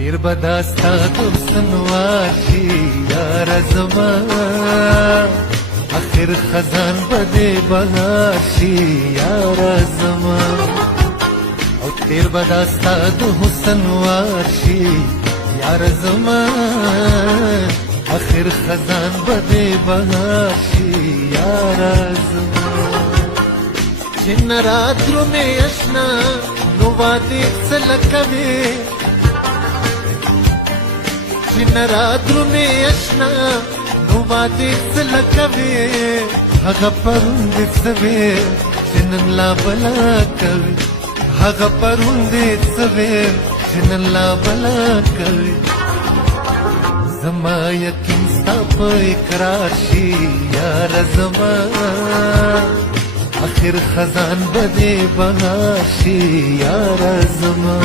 ډیر بداستا دوستن واشي یار زما اخر خزان بده بغاشي یار زما او تیر بداستا د حسن واشي یار زما اخر خزان بده بغاشي یار زما جن راترو میں اشنا نو وادی سلکوي جن راترو میں اشنا نو وادی سلکوي هغه پروند سوي جنن لا بلا کوي هغه پروند سوي جنن لا بلا کوي زما یقین ستا په اقرار شي یار زما آخر خزان بده بغاشي یار زما